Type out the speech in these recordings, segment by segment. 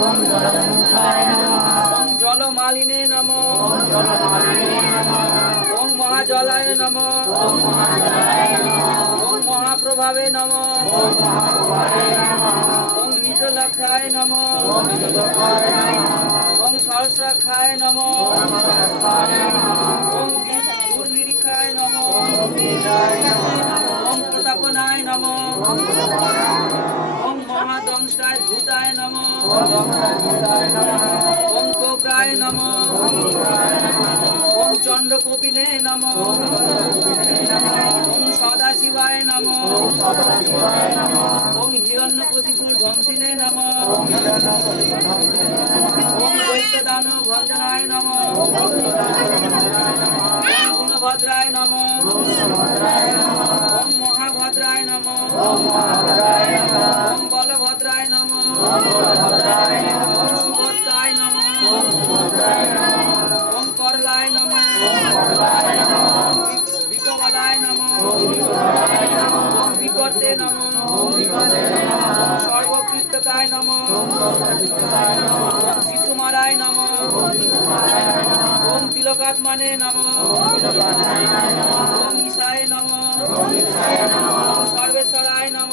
ওং জলমালিনে নম। ওং মহাজলায় নম। ওং মহাপ্রভাবে নম। ওং নিজলক্ষায় নম। ওং সহস্রাক্ষায় নম। ওং নিরীক্ষায় নম। ওং প্রতাপনায় নম। ভূতায় নম। ওং কোগ্রায় নম। ওং চন্দ্রকোপিনে নম। ওং সদাশিবায় নম। ওং হিরণ্যকশিপুর ধ্বংসিনে নম। ওং দৈত্যদান ভঞ্জনায় নম। গুণভদ্রায় নম। ওং মহাভদ্রায় নম। ওং বলভদ্রায় নম সুভদ্রায় নম ওং নম বিকবলায় নম বিকর্তে নম সর্বকৃতকায় নম শিশুমারায় নম ওং তিলকাত্মানে নম ওং ঈশায় সর্বেশ্বরায় নম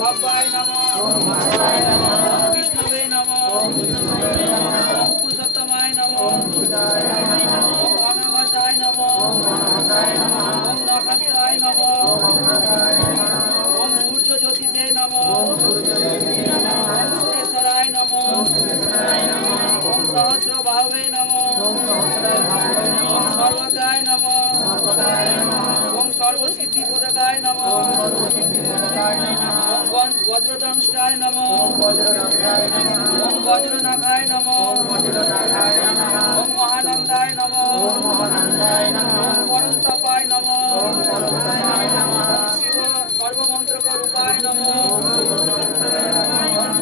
ভব্যায় নম বিষ্ণুবে নম পুরুষোত্তমায় নম ওং অনাঘাসায় নম ওং নখাস্তায় নম ওং সূর্য জ্যোতিষে নম সুরেশ্বরায় নম ওং সহস্র বাহবে নম সর্বসিদ্ধি পদকায় নম। ওং বন- বজ্রদংষ্টায় নম। ওং বজ্রনাথায় নম। ওং মহানন্দায় নম। ওং পরন্তপায় নম। শিব সর্বমন্ত্রক রূপায় নম।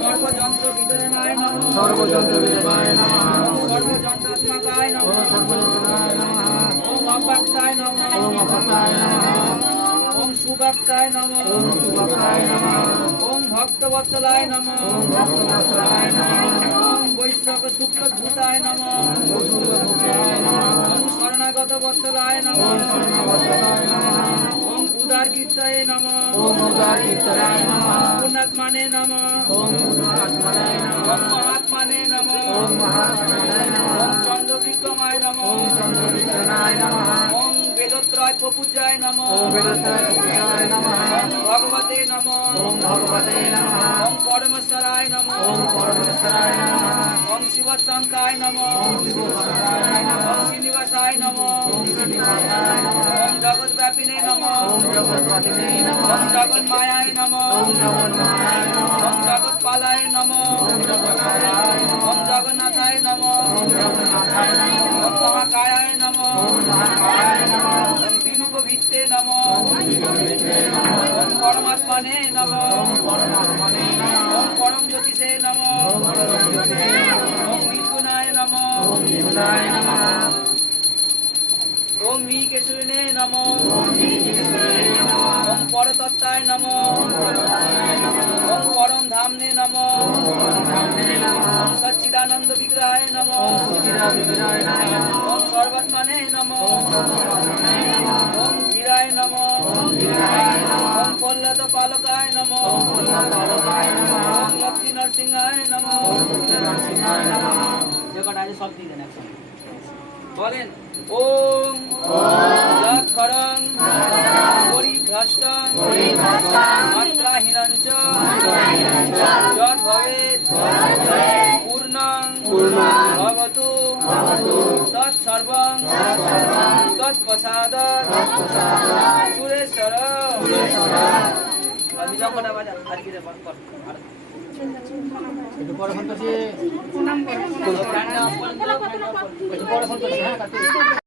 সর্বযন্ত্র বিতরণায় নম। সর্বযন্ত্র বিজয় নমঃ। সর্বযন্ত্রাত্মকায় নম। সর্বযন্ত্রায় নমঃ ওং অব্যক্তায় নম। ওম অপতায় নমঃ। ওং নম ওম ভক্তবৎসলায় নম ওম বৈষ্ণব শুক্লভূতায় নম বসুদেবায় নমঃ ওং শরণাগত বৎসলায় নম ওম ওং উদারকীর্তয়ে নম ওম পুণ্যাত্মানে নম ওম মহাত্মানে নম ওম মহাত্মনায় নমঃ ওং চন্দ্রবিক্রমায় নম ওম চন্দ্রবিক্রমায় নমঃ। ওম ভগবতে নম। ওম ভগবতে নমঃ। ওং পরমেশ্বরায় নম। ওম পরমেশ্বরায় নমঃ। শিবশঙ্কায় নম। ওম শ্রীনিবাসায় নম। ওম শ্রীনিবাসায় নমঃ। জগৎব্যাপিনে নম ওম ওং জগন্মায়ায় নম ওম ওং জগৎপালায় নম ওম জগন্নাথায় নমঃ ওম মহাকায়ায় নম ওম দিনুপভিত্তে নম ওম পরমাত্মনে নম ওম পরম জ্যোতিষে নম ওম পরমজ্যোতিষে নমঃ ওং নির্গুণায় নম ওম ওং নিকেশুনে নম ওম পরতত্ত্বায় নম ওম পরম ধামনে নম ওম সচ্চিদানন্দ বিগ্রহায় নম ওম সর্বাত্মনে নম ওম ধীরায় নম ওম কল্যাত পালকায় নম ওম লক্ষ্মী নরসিংহায় নম কটা আছে সব দিয়ে দেন বলেন ওং যৎ খরং পরিভ্রষ্টং মাত্রাহীনঞ্চ যৎ ভবেৎ পূর্ণং ভবতু তৎসর্বং তৎপ্রসাদাৎ মৃদঙ্গটা পরে ফোন করছি।